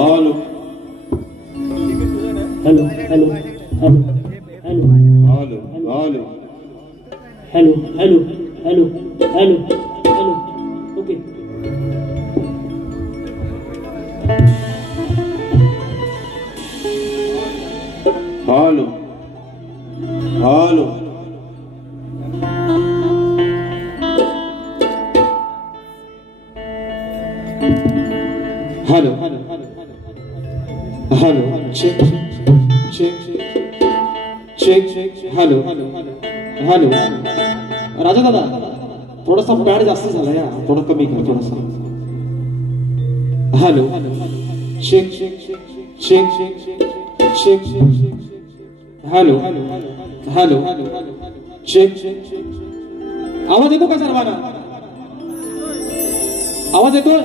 Hello hello hello hello hello hello hello hello hello hello hello hello okay hello hello hello hello check check check hello hello Raja दादा थोडासा pad जास्त झाला या थोडा कमी कर थोडासा hello check check check check hello hello check आवाज येतो का सर्वांना आवाज येतो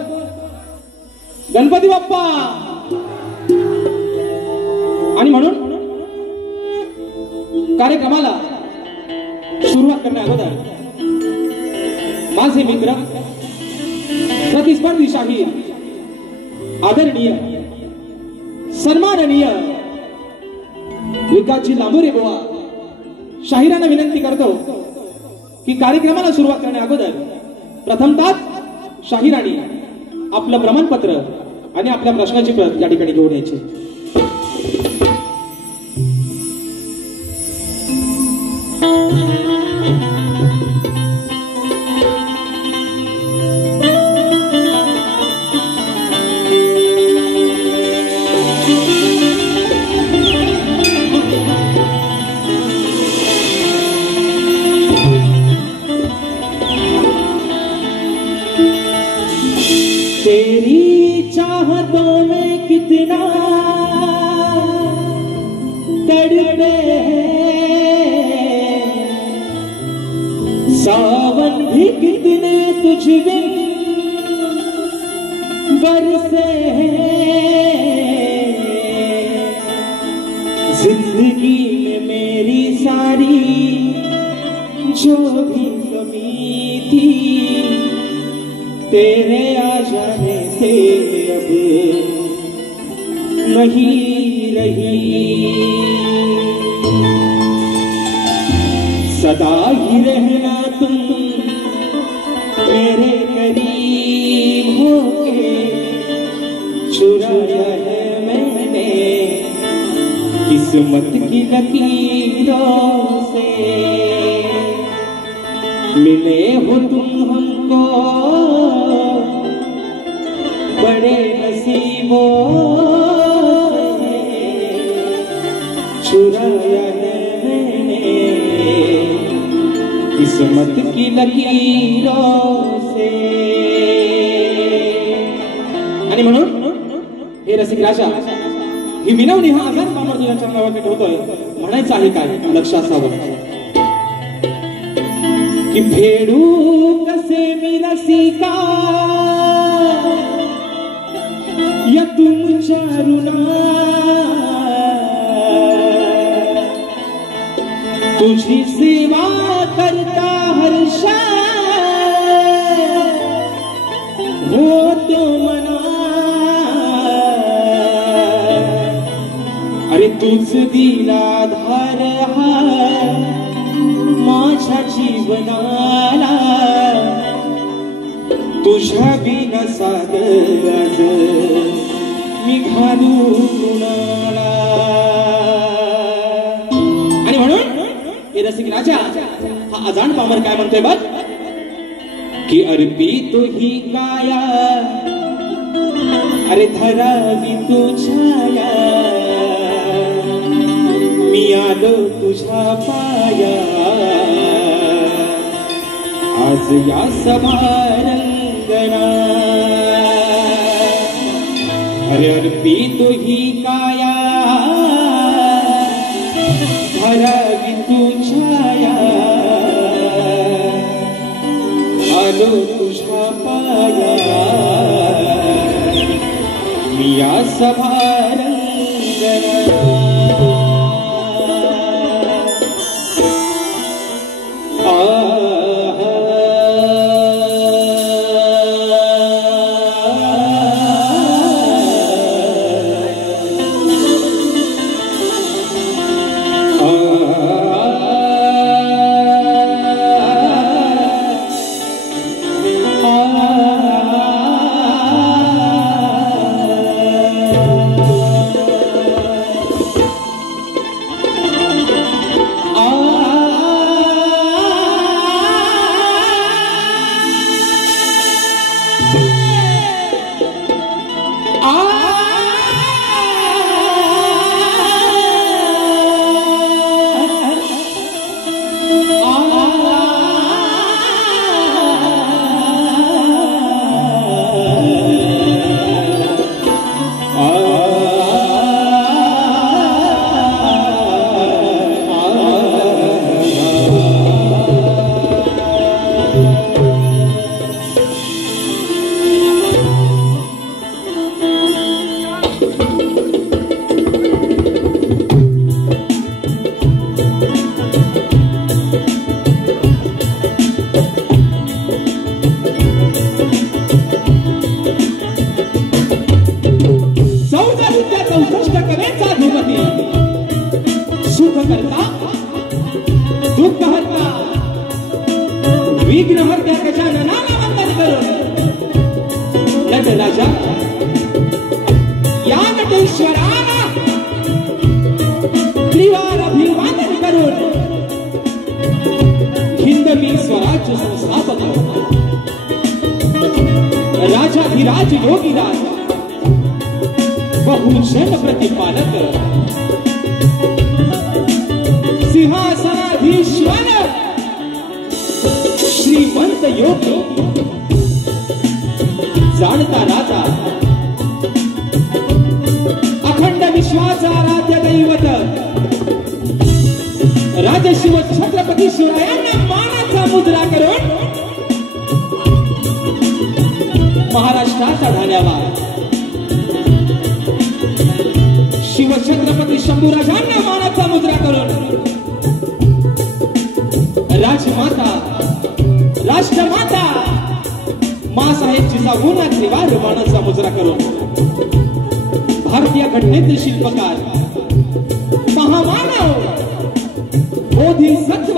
गणपती बाप्पा आणि म्हणून कार्यक्रमाला सुरुवात करण्या अगोदर माझे मित्र प्रतिस्पर्धी शाहीर आदरणीय सन्माननीय विकासजी लांबोरे बुवा शाहिरांना विनंती करतो की कार्यक्रमाला सुरुवात करण्या अगोदर प्रथमतः शाहिरांनी आपलं प्रमाणपत्र आणि आपल्या प्रश्नाची प्रत या ठिकाणी घेऊन यायची तेरी चाहतों में कितना तड़पे हैं सावन भी कितने तुझ बिन बरसे हैं जिंदगी में मेरी सारी जो भी कमी थी तेरे आ जाने से अब नहीं रही सदा ही रहना तुम मेरे करीब होके चुराया है मैंने किस्मत की लकीरों से मिले हो तुम हमको बड़े नसीबों से चुराया है मैंने किस्मत की लकीरों से आणि म्हणून हे रसिक राजा ही विनवणी हा आजार पामर तुझ्या नावाने ठेवतोय म्हणायचं आहे काय लक्ष असावं कि फेडू कसे मी रसिका या तुमच्या ऋणा तुझी सेवा करता हर्षा होतो मना अरे तुझ दिला धार हा माझ्या जीवनाला तुझ्या बिना सागर आज मी घालू कुणाला आणि म्हणून हे रसिक राजा हा अजाण पामर काय म्हणतोय बघ की अर्पी तो ही काया अरे धरावी तू छाया मी आलो तुझ्या पाया आज या समारंगणा अरे अर्पी तो ही काया धरावी तू छाया आलो तुझ्या पाया मी या समारंगणा 64 कलेचा धुमती सुख करता दुःख हरता विघ्न हरत्या गजाननाला वंदन करून नटराजा या नटेश्वराला त्रिवार अभिवादन करून हिंदवी स्वराज्य संस्थापक राजाधिराज योगीराज बहुजन प्रतिपालक सिंहासनाधीश्वर श्रीमंत योगी जाणता राजा अखंड विश्वाचा आराध्य दैवत राजशिव छत्रपती शिवरायांना मानाचा मुद्रा करून महाराष्ट्राचा ढाल्यावर शिवछत्रपती शंभूराजांना मानाचा मुद्रा करून राजमाता राष्ट्रमाता मासाहेब जिजाऊंना त्रिवार मानाचा मुद्रा करून भारतीय घटनेतील शिल्पकार महामानव बोधिसत्व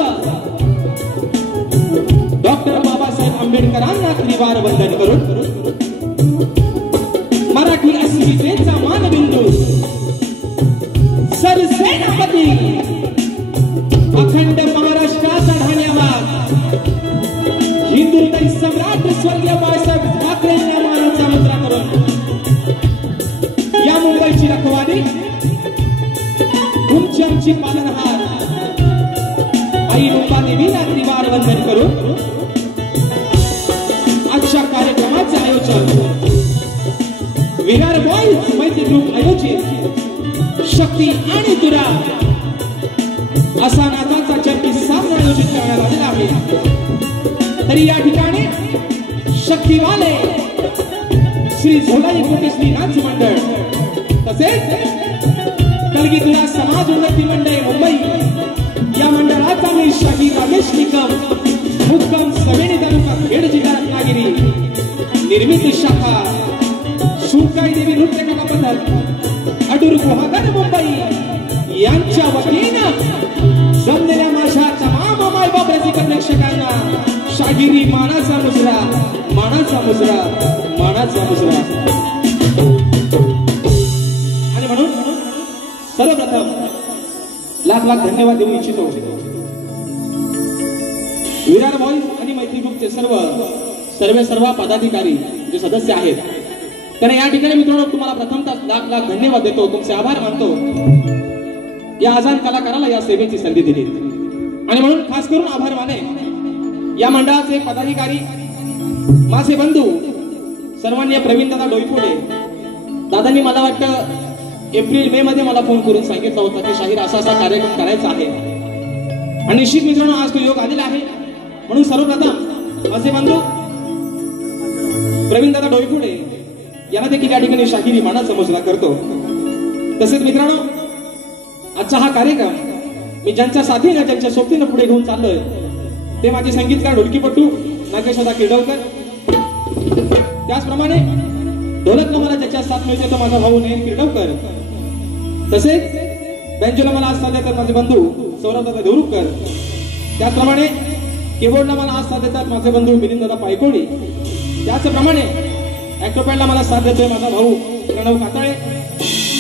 डॉक्टर बाबासाहेब आंबेडकरांना त्रिवार वंदन करून मराठी अस्मितेचा मानबिंदू सरसेनापती अखंड महाराष्ट्राचा ढाण्यावर हिंदुहृदय सम्राट स्वर्गीय बाळासाहेब ठाकरेंना मानाचा मुद्रा करून या मुंबईची रखवाली तुमची आमची पालनहार आई मुंबादेवीला त्रिवार वंदन करून आजच्या कार्यक्रमाचे आयोजन विरार बॉईज मैत्री ग्रुप आयोजित शक्ती आणि तुरा असा नादाचा चर्ची सामना आयोजित करण्यात आलेला आहे। तरी या ठिकाणी शक्तीवाले श्री झोलाई कोटेश्वरी नाट्य मंडळ तसेच कलगी तुरा समाज उन्नती मंडळ मुंबई या मंडळाचा मी शाही राजेश निकम मुक्काम सवेणी तालुका खेड जिल्हा रत्नागिरी निर्मित शाखा सुकाई देवी नृत्य कला पथक अडूर गुहागर मुंबई यांच्या वतीनं जमलेल्या माझ्या तमाम मायबाप रसिक प्रेक्षकांना शागिरी मानाचा मुजरा मानाचा मुजरा मानाचा मुजरा आणि म्हणून सर्वप्रथम लाख लाख धन्यवाद देऊ इच्छितो विरार बॉईज आणि मैत्री ग्रुपचे सर्व पदाधिकारी जे सदस्य आहेत त्यांना या ठिकाणी मित्रांनो तुम्हाला प्रथमतः लाख लाख धन्यवाद देतो, तुमचे आभार मानतो या आजाद कलाकाराला या सेवेची संधी दिली। आणि म्हणून खास करून आभार माने या मंडळाचे पदाधिकारी माझे बंधू सर्वांनी प्रवीण दादा डोईफोडे दादांनी मला वाटतं एप्रिल मे मध्ये मला फोन करून सांगितलं होतं की शाहीर असा कार्यक्रम करायचा आहे आणि निश्चित मित्रांनो आज तो योग आलेला आहे। म्हणून सर्वप्रथम माझे बंधू प्रवीण दादा डोईफोडे यांना देखील या ठिकाणी शाहिरी मानाचा मुजरा करतो। तसेच मित्रांनो आजचा हा कार्यक्रम मी ज्यांच्या साथीने ज्यांच्या सोबतीनं पुढे घेऊन चाललोय ते माझे संगीतकार ढोलकीपटू नागेशदा किडवकर, त्याचप्रमाणे ढोलकला मला ज्याच्या साथ मिळते तो माझा भाऊ नयन किडवकर, तसेच बेंजोला मला आज साथ देतात माझे बंधू सौरभदादा देवरुखकर, त्याचप्रमाणे कीबोर्डला मला आज साथ देतात माझे बंधू मिलिंददादा पायकोडी, त्याचप्रमाणे ऍक्टोपॅडला मला साथ देतोय माझा भाऊ प्रणव कातळे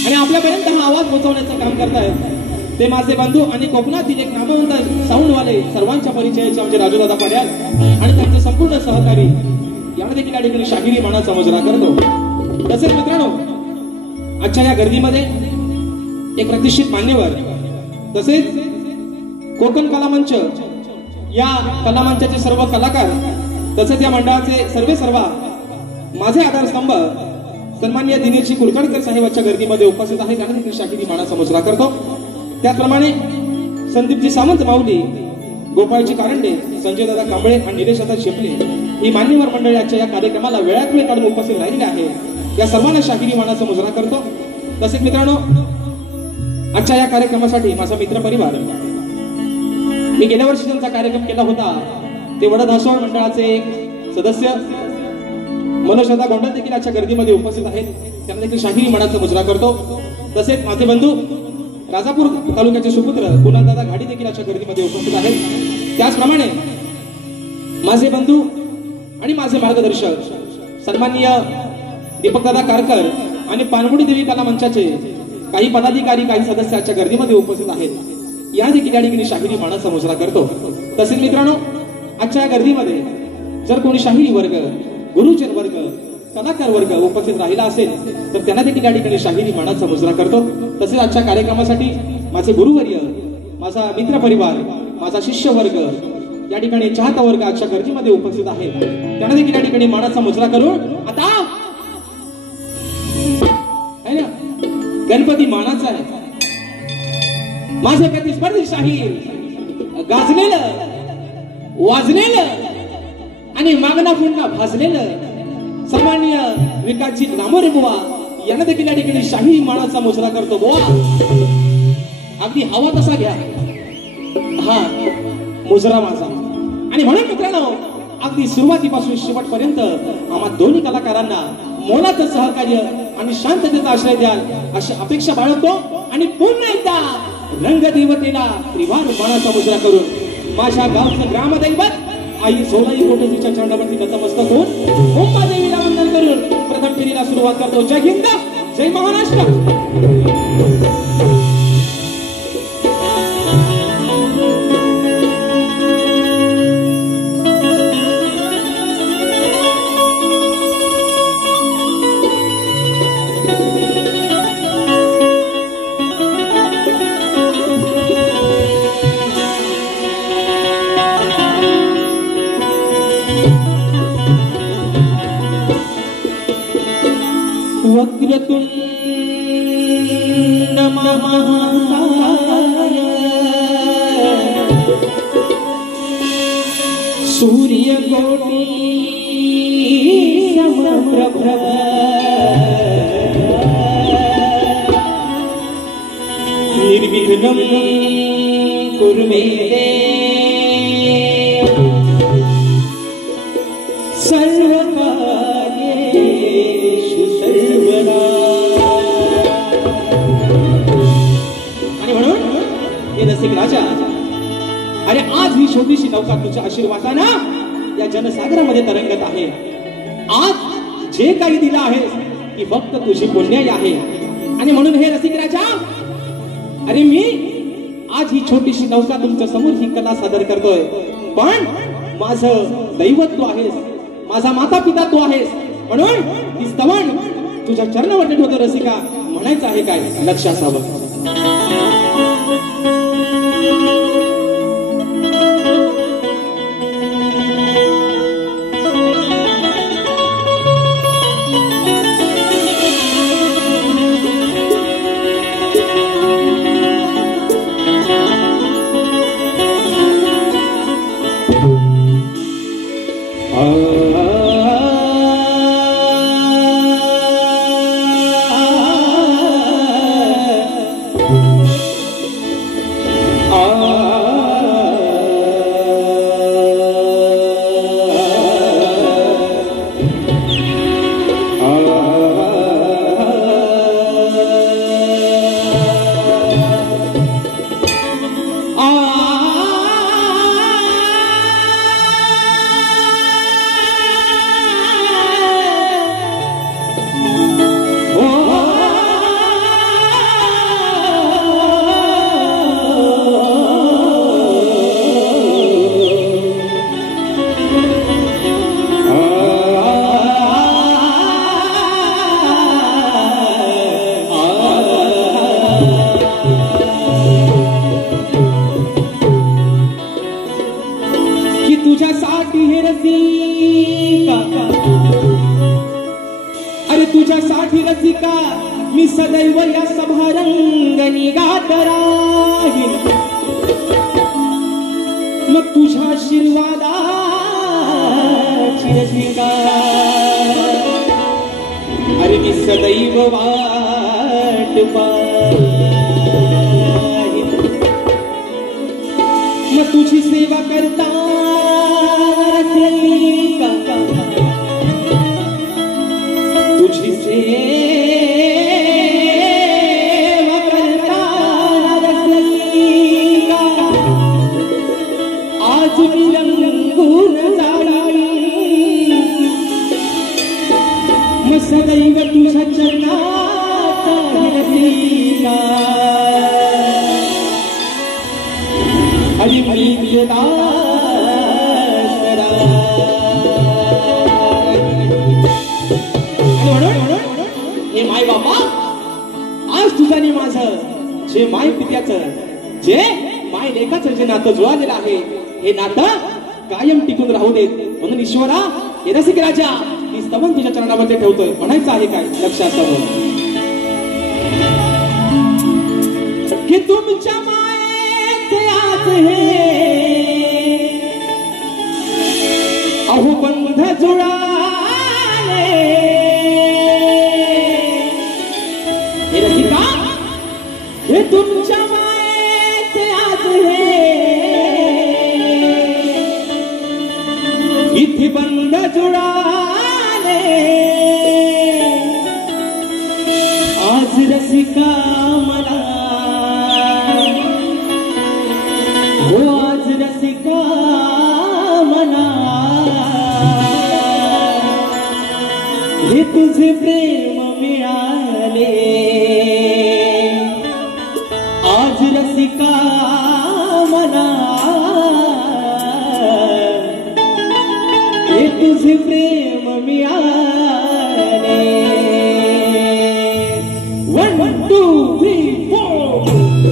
आणि आपल्यापर्यंत हा आवाज पोहोचवण्याचं काम करतायत ते माझे बंधू आणि कोकणातील एक नामवंत साऊंडवाले सर्वांच्या परिचयाचे आमचे राजूदादा पड्याल आणि त्यांचे संपूर्ण सहकारी यांना देखील या ठिकाणी शाहिरी मानाचा मुजरा करतो। तसेच मित्रांनो आजच्या या गर्दीमध्ये एक प्रतिष्ठित मान्यवर तसेच कोकण कलामंच या कलामंचाचे सर्व कलाकार तसेच या मंडळाचे सर्व माझे आधारस्तंभ सन्माननीय दिनेशजी कुलकर्णीकर साहेबांच्या गर्दीमध्ये उपस्थित आहे त्यांना देखील शाहिरी मानाचा मुजरा करतो। त्याचप्रमाणे संदीपजी सावंत माऊली, गोपाळजी कारंडे, संजय दादा कांबळे आणि निलेश दादा शेपले ही मान्यवर मंडळी आजच्या या कार्यक्रमाला वेळात वेळ काढून उपस्थित राहिलेले आहे। या सर्वांना शाहिरी मानाचा मुजरा करतो। तसेच मित्रांनो आजच्या या कार्यक्रमासाठी माझा मित्र परिवार मी गेल्या वर्षी त्यांचा कार्यक्रम केला होता ते वडद हसोळ मंडळाचे सदस्य मनोज दादा गोंडल देखील आजच्या गर्दीमध्ये उपस्थित आहेत त्यांना देखील शाहिरी मानाचा मुजरा करतो। तसेच माझे बंधू राजापूर तालुक्याचे सुपुत्र कुणालदादा घाडी देखील अशा गर्दीमध्ये उपस्थित आहेत. त्याचप्रमाणे माझे बंधू आणि माझे मार्गदर्शक सन्माननीय दीपकदादा कारकर आणि पानगुडी देवी कला मंचाचे काही पदाधिकारी काही सदस्य आजच्या गर्दीमध्ये उपस्थित आहेत. या देखील या ठिकाणी शाहिरी मानाचा मुजरा करतो. तसेच मित्रांनो, आजच्या गर्दीमध्ये जर कोणी शाहिरी वर्ग, गुरुजन वर्ग, कलाकार वर्ग उपस्थित राहिला असेल तर त्यांना देखील या ठिकाणी शाहिरी मानाचा मुजरा करतो. तसेच आजच्या कार्यक्रमासाठी माझे गुरुवर्य, माझा मित्र परिवार, माझा शिष्य वर्ग, या ठिकाणी चाहता वर्ग आजच्या गर्दीमध्ये उपस्थित आहे. त्यांना देखील या ठिकाणी मानाचा मुजरा करून आता है ना, गणपती मानाचा आहे. माझे प्रतिस्पर्धी शाहीर गाजलेलं, वाजलेलं आणि मागणा पुन्हा भाजलेलं सन्माननीय विकासजी नामोरे बुवा यांना देखील या ठिकाणी शाही मानाचा मुजरा करतो. बुवा अगदी हवा तसा घ्या, हा मुजरा माझा. आणि म्हणून मित्रांनो, अगदी सुरुवातीपासून शेवटपर्यंत आम्हा दोन्ही कलाकारांना मोलाचं सहकार्य आणि शांततेचा आश्रय द्याल अशी अपेक्षा बाळगतो. आणि पुन्हा एकदा रंगदेवतेला त्रिवार मानाचा मुजरा करून माझ्या गावचं ग्रामदैवत आई सोनाई कोटजीच्या चरणावरती नतमस्तक होऊन मुंबादेवीला वंदन करून प्रथम फेरीला सुरुवात करतो. जय हिंद, जय महाराष्ट्र. वक्रतुंड महाकाय सूर्यकोटि समप्रभ निर्विघ्नं कुरु मे सर्वकार्येषु सर्वदा. आणि म्हणून हे रसिक राजा, अरे आज ही छोटीशी नौका तुझ्या आशीर्वादानं या जनसागरामध्ये तरंगत आहे. आज जे काही दिलं आहे ती फक्त तुझी पुण्याई आहे. आणि म्हणून हे रसिक राजा, अरे मी आज ही छोटीशी नौका तुमच्या समोर ही कला सादर करतोय. पण माझं दैवत तू आहेस, माझा माता पिता तू आहेस. म्हणून ही स्तवन तुझ्या चरणावर ठेवतो रसिका. म्हणायचं आहे काय, लक्ष असावं. तुझ्यासाठी हे रसिका, अरे तुझ्यासाठी रसिका मी सदैव या सभारंगणी गात राहीन. मग तुझ्या आशीर्वादाची रसिका, अरे मी सदैव वाट पाहीन. मग तुझी सेवा करता तुझी सेवा हरी मी केला हे माय बाबा आज तुझ्याने माझं जे माय पित्याचं जे माय लेखाचं जे नातं जुळालेलं आहे हे नातं कायम टिकून राहू देत म्हणून ईश्वरा हे रसिक राजा ही स्तवन तुझ्या चरणामध्ये ठेवतोय. म्हणायचं आहे काय लक्षात ठेव की तुमच्या मायेचे आज हे अहो बंध जुळाले हे रसिका हे तुमच्या मायेचे आज हे इथे बंध जुळाले आज रसिका मला हो आज रसिका मला हे तुझे प्रेम मिळाले आज रसिका मला हे तुझे प्रेम मिळाले 1 2 3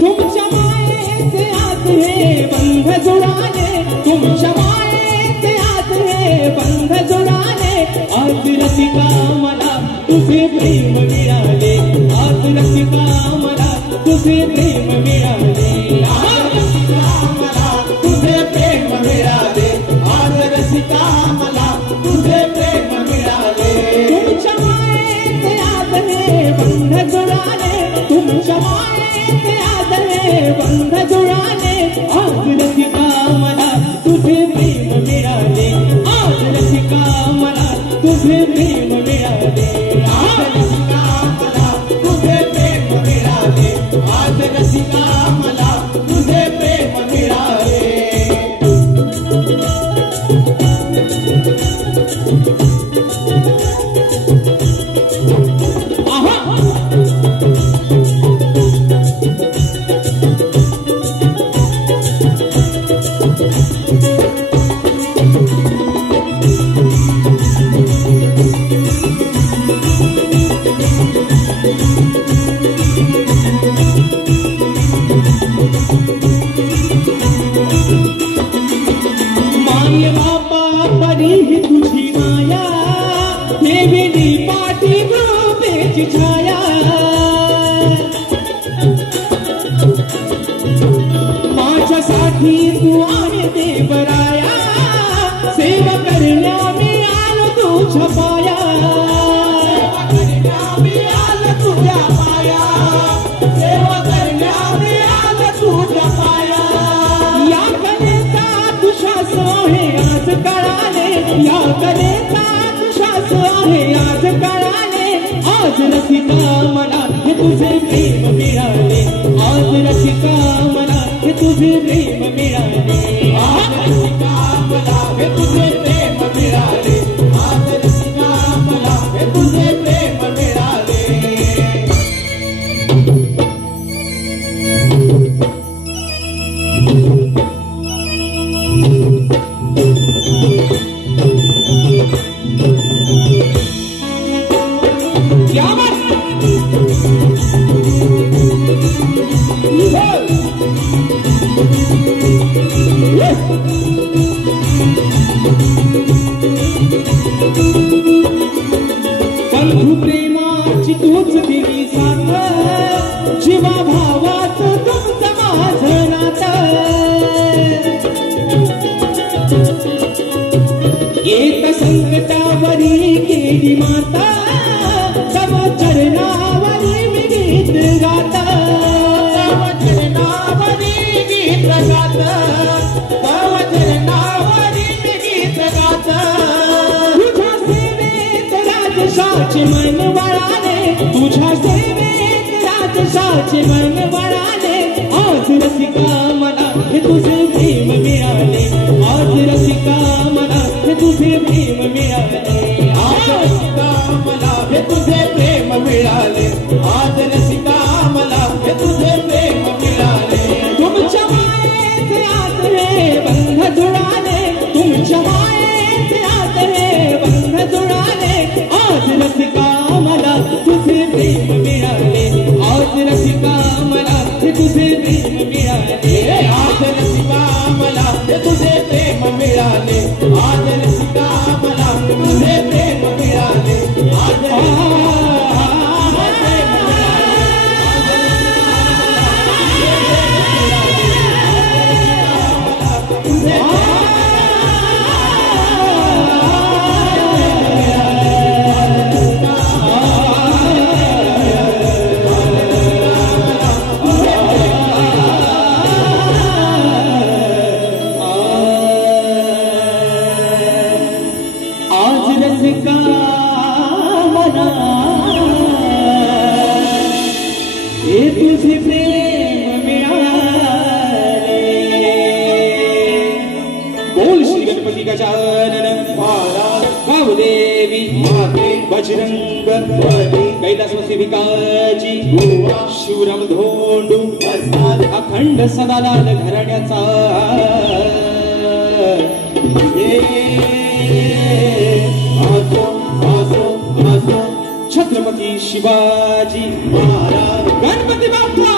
तुमच्या मायेचे आज हे बंध जुळाले तुमच्या मायेचे आज हे बंध जुळाले आज रसिका मला तुझे प्रेम मिळाले आज रसिका मला तुझे प्रेम मिळाले आज रसिका मला तुझे प्रेम मिळाले आज रसिका मला तुझे प्रेम मिळाले तुमच्या मायेचे आज हे बंध जुळाले तुमच्या मायेचे आज हे बंध जुळाले आज रसिका मला तुझे प्रेम मिळाले आज रसिका मला तुझे प्रेम मिळाले आज रसिका मला तुझे प्रेम मिळाले आज रसिका मला तुझे प्रेम मिळाले माय बापा परी ही तुझी माया देविनी पाठी कृपेची छाया माझ्यासाठी तू आहे देवराया सेवा करण्या मी आलो तुझ्या पाया सेवा करण्या मी आलो तुझ्या पाया सेवा करण्या मी आलो तुझ्या पाया या कलेचा तुझ्यास आहे आज कळाले या कलेचा तुझ्यास आहे आज कळाले आज रसिका मला हे तुझे प्रेम मिळाले आज रसिका मला हे तुझे प्रेम मिळाले आज रसिका मला हे तुझे प्रेम मिळाले आज रसिका मला हे तुझे प्रेम मिळाले क्या बात बंधू प्रेमाची तूच दिली साथ जीवा भावाचं तुमचं माझं नातं एक संकटावरी केली माता तव चरणावरी मी गीत गाता तव चरणावरी गीत गाता तव चरणावरी मी गीत गाता तुझ्या सेवेत राजशाचे मन वळाले तुझ्या सेवेत राजशाचे मन वळाले आज रसिका मला हे तुझे रसिका मला हे तुझे प्रेम मिळाले, आज रसिका मला तुझे प्रेम मिळाले, आज रसिका मला तुझे प्रेम मिळाले, आज तुझे प्रेम मिळाले. बोल श्री गणपती गजानन महाराज गावदेवी माते बजरंग बली कैलासवासी भिकाजी गोवा शिवराम धोंडू प्रसाद अखंड सदालाल घराण्याचा आसो आसो आसो छत्रपती शिवाजी महाराज गणपती बाप्पा.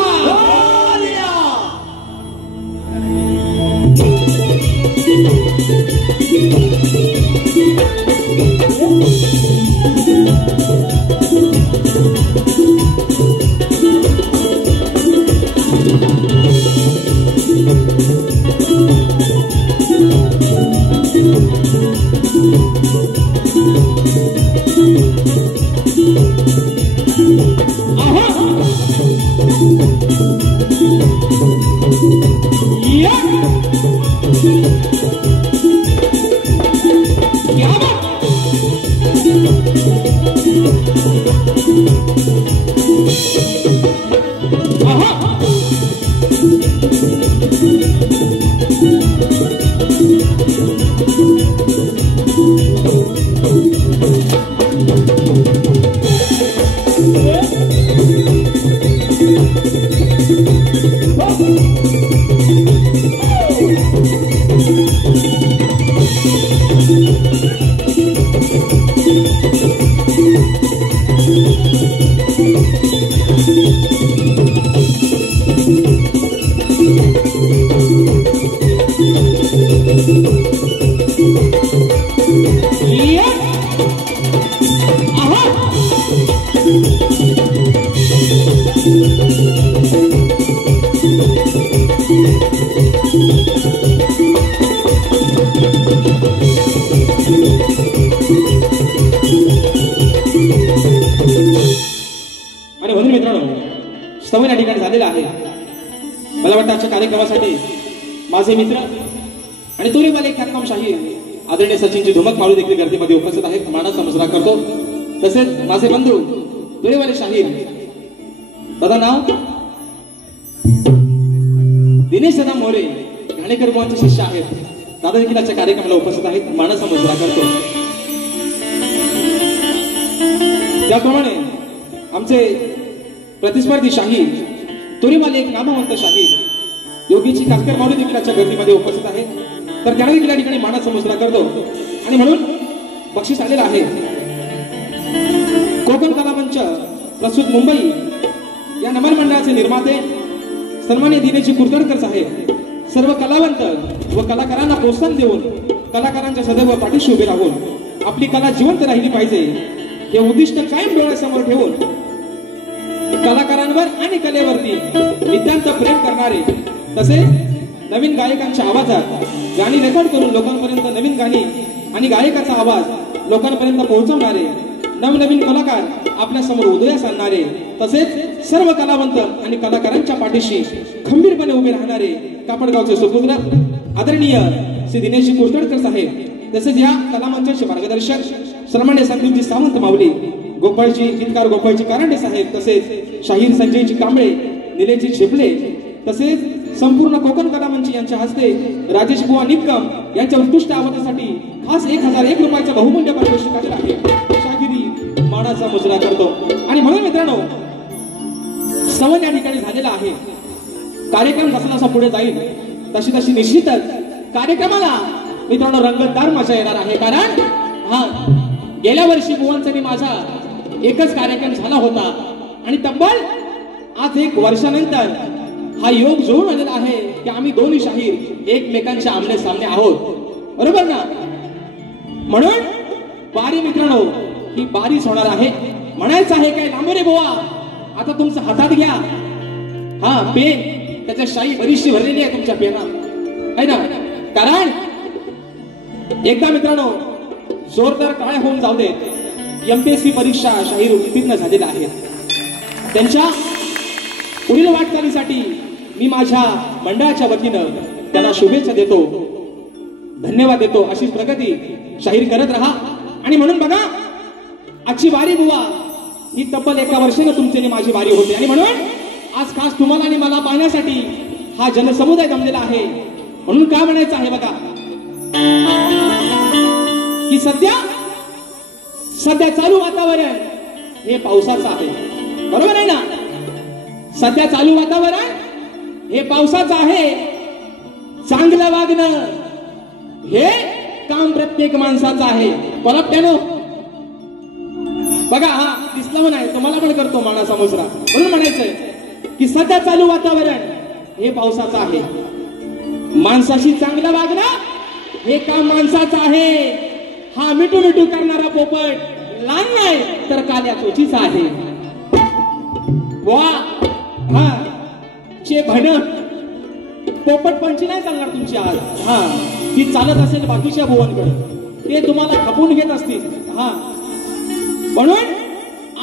आणि म्हणून मित्रांनो स्तवन या ठिकाणी झालेला आहे. मला वाटतं आजच्या कार्यक्रमासाठी माझे मित्र आणि तोरेवाले ख्यातनाम शाहीर आदरणीय सचिनची धुमक माळू देखील गर्दीमध्ये उपस्थित आहेत. मानाचा मुजरा करतो. तसेच माझे बंधू तोरेवाले शाहीर दादा नाव दिनेश दादा मोरे घाणेकर बुवांचे शिष्य आहेत. दादा देखील आजच्या कार्यक्रमाला उपस्थित आहेत. मानाचा मुजरा करतो. त्याप्रमाणे आमचे प्रतिस्पर्धी शाहीर तोरीवाले एक नामवंत शाहीर योगीची कातकर माऊली देखील आजच्या गर्दीमध्ये उपस्थित आहे. तर त्यांना देखील या ठिकाणी मानाचा मुजरा करतो. आणि म्हणून बक्षीस आलेलं आहे. कोकण कला मंच प्रस्तुत मुंबई या नमन मंडळाचे निर्माते सन्माननीय दिनेशजी कुरतडकर साहेब सर्व कलावंत व कलाकारांना प्रोत्साहन देऊन कलाकारांच्या सदैव पाठीशी उभे राहून आपली कला जिवंत राहिली पाहिजे हे उद्दिष्ट कायम डोळ्यासमोर ठेवून कलाकारांवर आणि कलेवरती नितांत प्रेम करणारे तसे नवीन गायकांच्या आवाजात गाणी रेकॉर्ड करून लोकांपर्यंत नवीन गाणी आणि गायकाचा आवाज लोकांपर्यंत पोहोचवणारे नवनवीन कलाकार आपल्या समोर उदयास आणणारे तसेच सर्व कलावंत आणि कलाकारांच्या पाठीशी खंबीरपणे उभे राहणारे कापडगावचे सुपुत्र आदरणीय श्री दिनेशजी कुरतडकर साहेब तसेच या कलामंचाचे मार्गदर्शक सन्मान्य संदीपजी सावंत माऊली गोपाळजी गीतकार गोपाळजी कारंडे साहेब तसेच शाहीर संजयजी कांबळे निलेशजी झेपले तसेच संपूर्ण कोकण कलामंच यांच्या हस्ते राजेश बुवा निकम यांच्या उत्कृष्ट आवाजासाठी खास 1001 रुपयाचा बहुमूल्य पारितोषिक आलेला आहे. शाहिरी मानाचा मुजरा करतो. आणि म्हणून मित्रांनो सवन या ठिकाणी झालेला आहे. कार्यक्रम जसा जसा पुढे जाईल तशी तशी निश्चितच कार्यक्रमाला मित्रांनो रंगतदार मजा येणार आहे. कारण गेल्या वर्षी बुवांचा आणि माझा एकच कार्यक्रम झाला होता आणि तब्बल आज 1 वर्षानंतर हा योग जुळून आलेला आहे की आम्ही दोन्ही शाहीर एकमेकांच्या आमने सामने आहोत, बरोबर ना? म्हणून बारी मित्रांनो, ही बारीच होणार आहे. म्हणायचं आहे काय लांबोरे बुवा, आता तुमचं हातात घ्या हा पेन, त्याच्या शाई बरीचशी भरलेली आहे तुमच्या पेनात, है ना? कारण एकदा मित्रांनो जोरदार टाळ्या होऊन जाऊ दे. MPSC परीक्षा शाहीर उत्तीर्ण झालेल्या आहेत. त्यांच्या पुढील वाटचालीसाठी मी माझ्या मंडळाच्या वतीनं त्यांना शुभेच्छा देतो, धन्यवाद देतो. अशी प्रगती शाहीर करत राहा. आणि म्हणून बघा, आजची वारी बुवा ही तब्बल 1 वर्षानं तुमची आणि माझी वारी होते. आणि म्हणून आज खास तुम्हाला आणि मला पाहण्यासाठी हा जनसमुदाय जमलेला आहे. म्हणून काय म्हणायचं आहे बघा, की सध्या चालू वातावरण हे पावसाचं आहे, बरोबर आहे ना? सध्या चालू वातावरण हे पावसाचं आहे. चांगलं वागणं हे काम प्रत्येक माणसाचं आहे. कोलापट्यानो बघा, हा दिसला म्हणा तुम्हाला पण करतो मानाचा मुजरा. म्हणून म्हणायचंय की सध्या चालू वातावरण हे पावसाचं आहे. माणसाशी चांगलं वागणं हे काम माणसाचं आहे. हा मिठू मिठू करणारा पोपट लहान नाही तर काल्या चोचीचा आहे. वा हा चे भण पोपट पंची नाही चालणार तुमची आज. हा ती चालत असेल बाकीच्या भुवनकडे, ते तुम्हाला खपून घेत असतील. हा म्हणून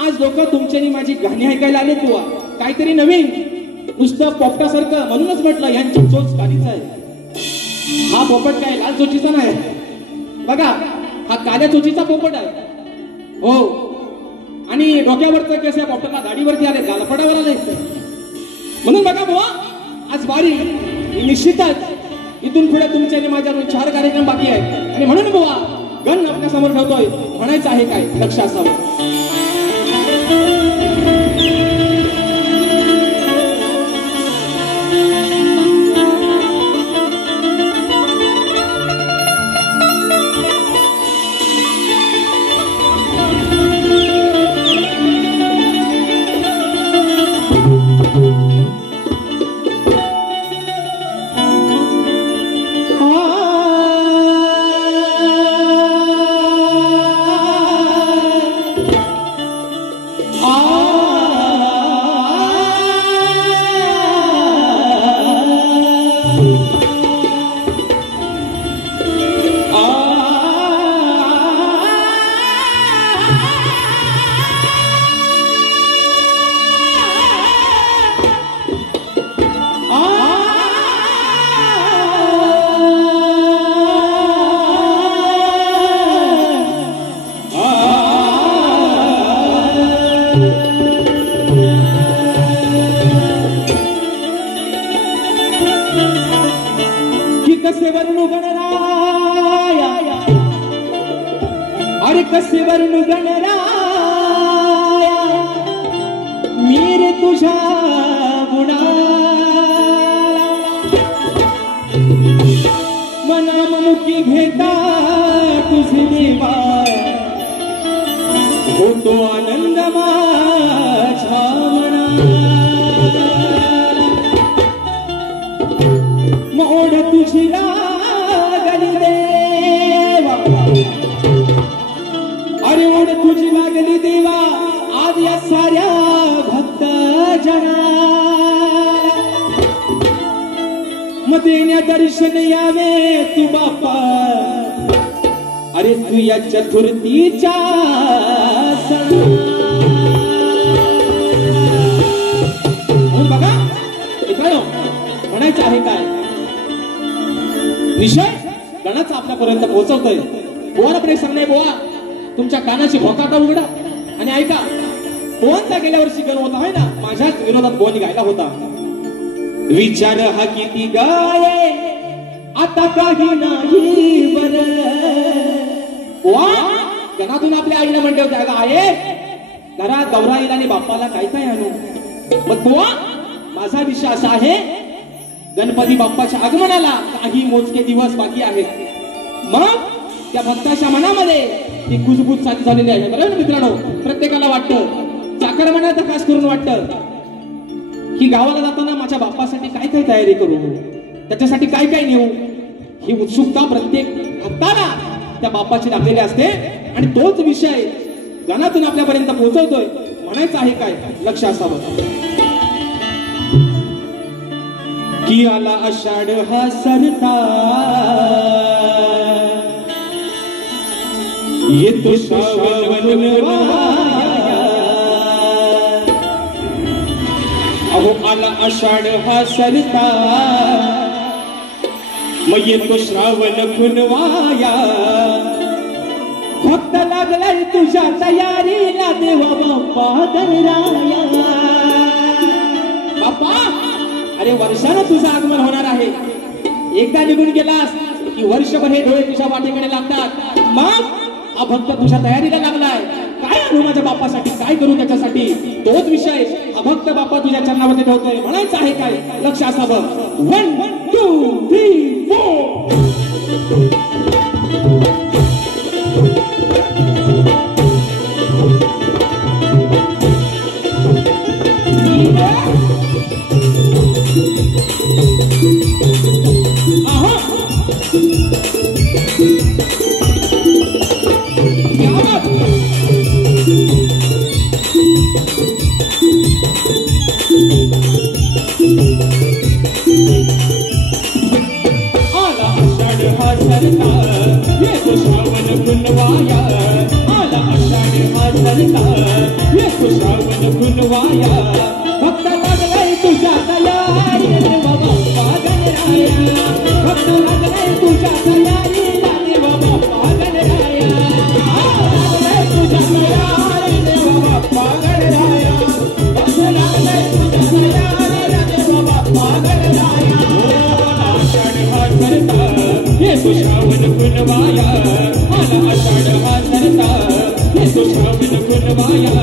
आज लोक तुमची आणि माझी गाणी ऐकायला आले बुवा, काहीतरी नवीन, नुसतं पोपटासारखं. म्हणूनच म्हटलं यांची चोच कालीच आहे. हा पोपट काय लाल चोचीचा नाही बघा, हा काल्या चोचीचा पोपट आहे. हो, आणि डोक्यावरचं केस या पोपटाला दाढीवरती आले, गालपडावर आले. म्हणून बघा बुवा, आज वारी निश्चितच इथून पुढे तुमचे आणि माझ्या 4 कार्यक्रम बाकी आहेत. आणि म्हणून बुवा गण आपल्या समोर ठेवतोय. म्हणायचं आहे काय, लक्ष असावं. दर्शन यावे तू बापा, अरे तू या चतुर्थीच्या बघा मित्रांनो, म्हणायचं आहे काय, विषय गणाचा आपल्यापर्यंत पोहोचवतोय. बोवाला पण एक सांगणे, बोवा तुमच्या कानाची भोकाटा उघडा आणि ऐका. बोवांचा गेल्या वर्षी गण होता है ना, माझ्याच विरोधात बोवानी गायला होता. विचार हा किती गाये आता काही नाही बर. वा गणातून आपल्या आईला म्हणते होते, अगं आहे घरात गौरा येईल आणि बाप्पाला काय काय आणू. मग बुवा माझा विषय असा आहे, गणपती बाप्पाच्या आगमनाला काही मोजके दिवस बाकी आहेत. मग त्या भक्ताच्या मनामध्ये ती कुजबूज चालू झालेली आहे. बरोबर मित्रांनो, प्रत्येकाला वाटतं, चाकर मनात खास करून वाटतं की गावाला जाताना माझ्या बाप्पासाठी काय काय तयारी करू, त्याच्यासाठी काय काय नेऊ, ही उत्सुकता प्रत्येक भक्ताला त्या बाप्पाची लागलेली असते. आणि तोच विषय गाण्यातून आपल्यापर्यंत पोहोचवतोय. म्हणायचं आहे काय, लक्ष असावं की आला आषाढ हा सरता, येतो श्रावण वाया. अहो आला आषाढ हा सरता, मग येतो श्रावण खुनवाया. भक्त लागलाय तुझ्या तयारीला देवा बाप्पा गणराया. बाप्पा, अरे वर्षानं तुझं आगमन होणार आहे. एकदा निघून गेलास की वर्षभर हे डोळे तुझ्या वाटेकडे लागतात. मग हा भक्त तुझ्या तयारीला लागलाय. काय आणू माझ्या बाप्पासाठी, काय करू त्याच्यासाठी, तोच विषय हा भक्त बाप्पा तुझ्या चरणामध्ये ठेवतोय. म्हणायचं आहे काय, लक्ष असावं. 1 2 3 4. भक्त लागलाय तुझ्या तयारी बाप्पा गणराया. भक्त लागलाय तुझ्या तयारी बाप्पा गणराया. लागलाय तुझ्या तयारी बाप्पा गणराया. भक्त लागलाय तुझ्या तयारी बाप्पा गणराया. आषाढ हा सरता, येतो श्रावण खुनवाया. आला आषाढ हा सरता, येतो श्रावण खुनवाया.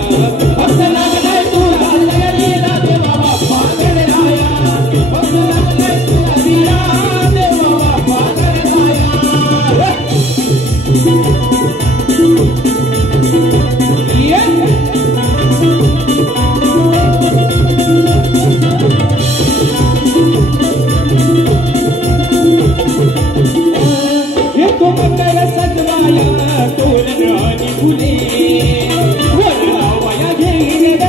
भक्त लागलाय तुझ्या तयारीला देवा बाप्पा गणराया. भक्त लागलाय तुझ्या तयारीला देवा बाप्पा गणराया. येतो मंगल सजवाया तोरण आणि फुले. वरलावाया घेईन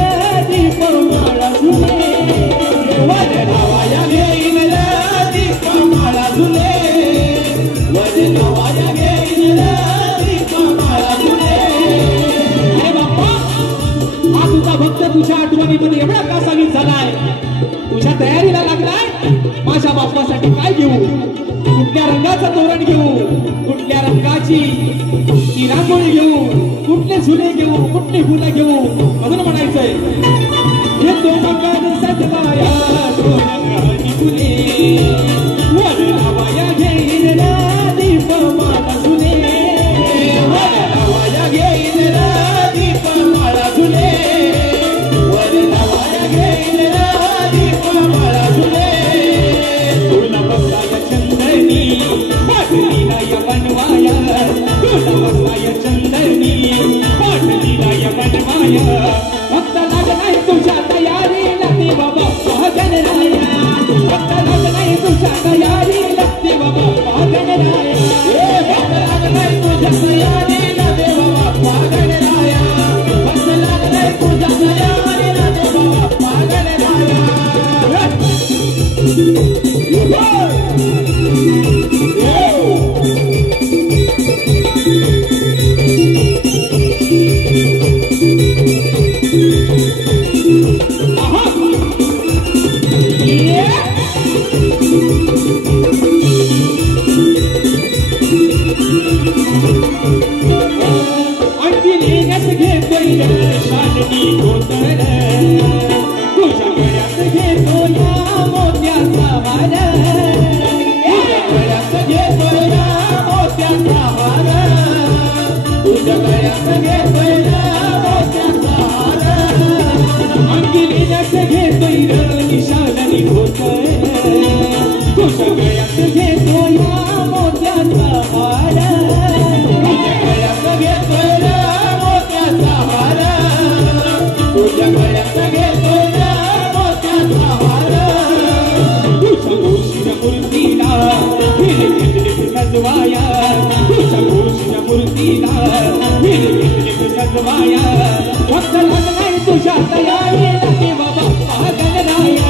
दीप माळा झुले. वरलावाया घेईन दीप माळा झुले. वरलावाया घेईन दीप माळा झुले. अरे बाप्पा, हा तुझा भक्त तुझ्या आठवणीमध्ये एवढा का सामील झालाय, तुझ्या तयारीला लागलाय. माझ्या बाप्पासाठी काय घेऊ, कुठल्या रंगाचं तोरण घेऊ, कुठल्या रंगाची ती रांगोळी घेऊ, कुठले झुले घेऊ, कुठली फुलं घेऊ. अजून म्हणायचंय, येतो मंगल सजवाया तोरण आणि फुले. वरलावाया घेईन दीप माळा झुले. वरलावाया घेईन दीप माळा झुले. वरलावाया घेईन दीप माळा झुले. तुला बघाया चंदनी पाठलीला या बनवाया. तुला बघाया चंदनी पाठलीला या बनवाया. भक्त लागलाय तुझ्या तयारीला देवा बाप्पा गणराया. भक्त लागलाय तुझ्या तयारीला देवा बाप्पा गणराया. भक्त लागलाय तुझ्या तयारीला देवा बाप्पा गणराया. भक्त लागलाय तुझ्या तयारीला देवा बाप्पा गणराया. तुझ्या गळ्यात घेतोय मोत्याचा हार. फुलवाया फक्त लागलाय तुझ्या तयारीला देवा बाप्पा गणराया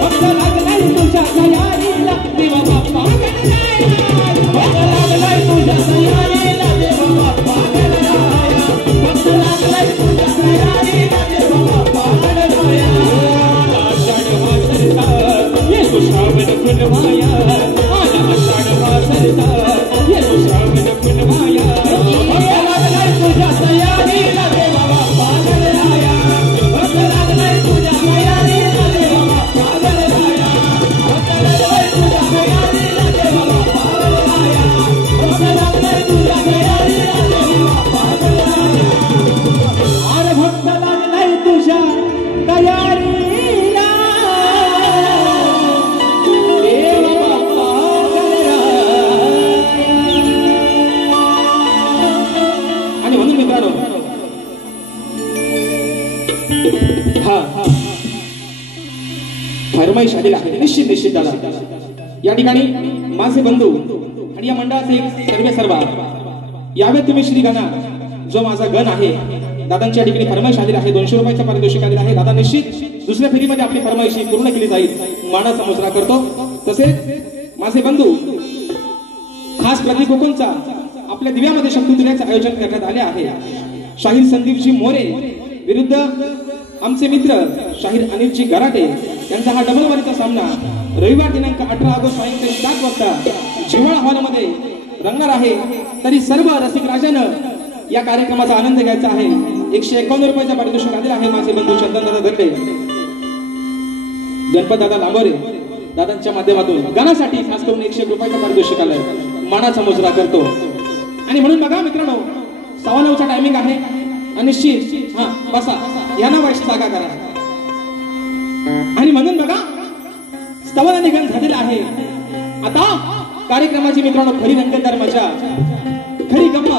फक्त लागलाय तुझ्या तयारीला देवा बाप्पा गणराया फक्त लागलाय तुझ्या तयारीला देवा बाप्पा गणराया फक्त लागलाय तुझ्या तयारीला देवा बाप्पा गणराया आषाढ वासरता येतो श्रावण फुलवाया आला आषाढ वासरता येतो श्रावण फुलवाया फक्त लागलाय तुझ्या तयारीला देवा बाप्पा गणराया फक्त लागलाय तुझ्या तयारीला देवा बाप्पा गणराया फक्त लागलाय तुझ्या तयारीला देवा बाप्पा गणराया फक्त लागलाय तुझ्या तयारीला देवा बाप्पा गणराया अरे भक्त लागलाय तुझ्या तयारीला देवा बाप्पा गणराया आणि म्हणून मित्रांनो फरमाईश आलेला आहे निश्चित दादा या ठिकाणी माझे बंधू आणि या मंडळाचे एक सर्व यावेत तुम्ही श्री गणा जो माझा गण आहे दादांच्या ठिकाणी फरमाईश आलेला आहे 200 रुपयाचा पारितोषिक आलेला आहे दादा निश्चित दुसऱ्या फेरीमध्ये आपली फरमाईश पूर्ण केली जाईल मानाचा मुजरा करतो तसेच माझे बंधू खास प्रतिकोकोंचा आपल्या दिव्यामध्ये शक्तितुल्याचे आयोजन करण्यात आले आहे शाहीर संदीपजी मोरे विरुद्ध आमचे मित्र शाहीर अनिलजी गराटे यांचा हा डबल वारीचा सामना रविवार दिनांक 18 ऑगस्ट सायंकाळी 7 वाजता जिव्हाळा हॉलमध्ये रंगणार आहे तरी सर्व रसिक राजानं या कार्यक्रमाचा आनंद घ्यायचा आहे 151 रुपयाचा पारितोषिक आलेला आहे माझे बंधू चंदनदादा दर्डे गणपत दादा लांबोरे दादांच्या माध्यमातून गाण्यासाठी खास करून 101 रुपयाचा पारितोषिक आलाय मानाचा मुजरा करतो आणि म्हणून बघा मित्रांनो 9:15चा टायमिंग आहे अनिश्चित बसा यांना वैश जागा करा आणि म्हणून बघा स्तवन निघन झालेलं आहे आता कार्यक्रमाची मित्रांनो खरी रंगतदार मजा खरी गंमत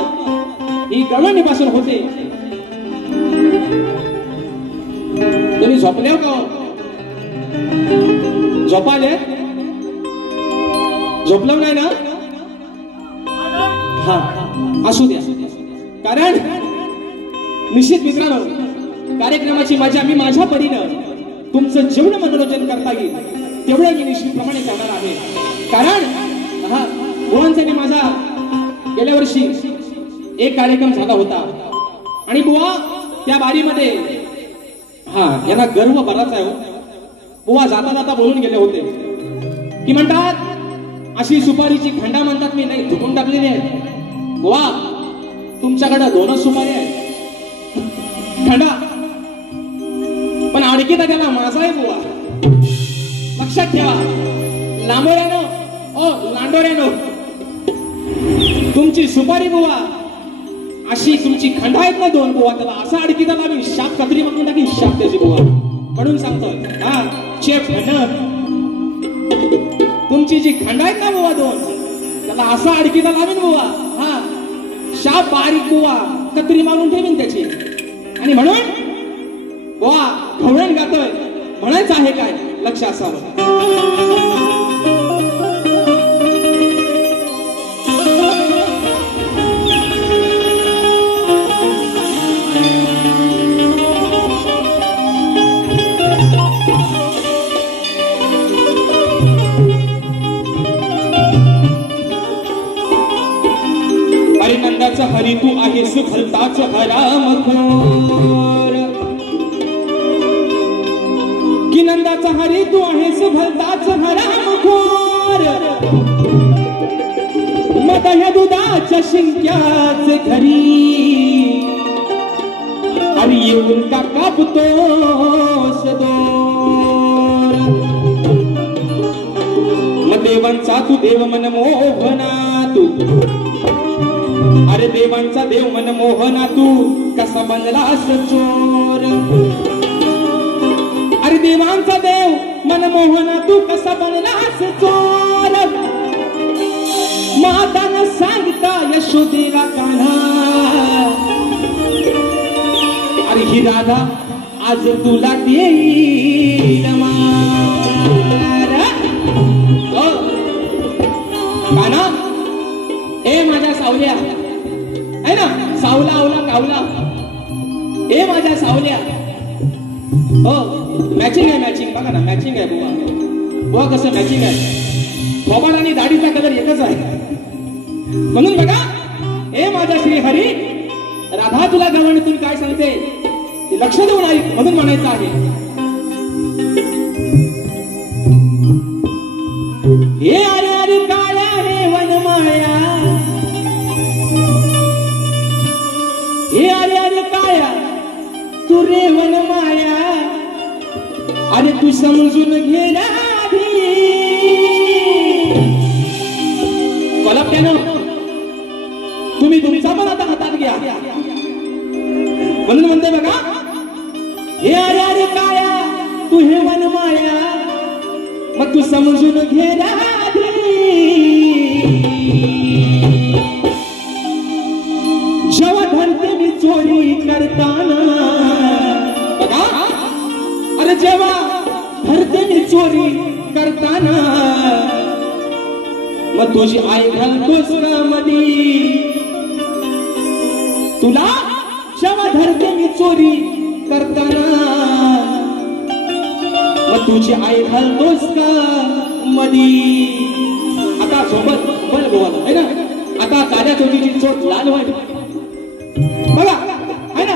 ही गवळणीपासून होते तुम्ही झोपले का झोपाले झोपलं नाही ना हा असू द्या कारण निश्चित मित्रांनो कार्यक्रमाची मजा मी माझ्या परीनं तुमचं जेवढं मनोरंजन करता येईल तेवढं मी निश्चितप्रमाणे करणार आहे कारण बुवांसाठी माझा गेल्या वर्षी एक कार्यक्रम झाला होता आणि बुवा त्या बारीमध्ये यांना गर्व बराच आहे बुवा जाता जाता बोलून गेले होते की म्हणतात अशी सुपारीची खंडा म्हणतात मी नाही झुकून टाकलेली आहे बुवा तुमच्याकडे 2च सुपारी आहे खंडा पण अडकीता त्याला माझा आहे बुवा लक्षात ठेवा लांबोऱ्यानो ओ लांडोऱ्यानो तुमची सुपारी बुवा अशी तुमची खंडा आहेत ना 2 बुवा त्याला असा अडकीता लावी शाप कत्री म्हणून टाकी शाप त्याची बुवा म्हणून सांगतोय चेप तुमची जी खंडा आहेत ना बुवा 2 त्याला असा अडकीता लावीन बुवा शाप बारीक बुवा कत्री मारून ठेवीन त्याची आणि म्हणून बुवा खवळण गातोय म्हणायचं आहे काय लक्ष असावं नंदाचा हरी तू आहेस भलताच हरामखोर की नंदाचा हरी तू आहेस भलताच हरामखोर मग ह्या दुधाच्या शिंक्याचे घरी अरे येऊन का कापतोस दोर मग देवांचा तू देव मन मोहना तू अरे देवांचा देव मन मोहना तू कसा बनलास चोर अरे देवांचा देव मन मोहना तू कसा बनलास चोर मातानं सांगता यशोदेवा कान्हा अरे ही राधा आज तुला देईल मार कान्हा ए माझ्या सावल्या आहे ना सावला आवला कावला माझ्या सावल्या. हो मॅचिंग आहे, मॅचिंग बघा ना, मॅचिंग आहे बुवा. बुवा कसं मॅचिंग आहे, थोबाड आणि दाढीचा कलर एकच आहे. म्हणून बघा, हे माझा श्री हरी, राधा तुला गवणीतून काय सांगते ते लक्ष देऊन ऐक म्हणून म्हणायचं आहे. हे अरे अरे काळ्या रे वनमाया, हे अरे अरे काळ्या तू रे वनमाया, अरे तू समजून घे राधी. कलपट्यानं तुम्ही तुमचा पण आता हातात घ्या. म्हणून म्हणते बघा, हे अरे अरे काया तू हे वनमाया, मग तू समजून घे राधी. जेव्हा धरते मी चोरी करताना, बघा अरे जेव्हा धरते मी चोरी करताना, मग तुझी आई घालतोस का मधी. तुला जेव्हा धरते मी चोरी करताना, मग तुझी आई घालतोस का मधी. आता सोबत बल गोवा है ना, आता काळ्या चोचीची चोच लाल व्हावी बघा है ना.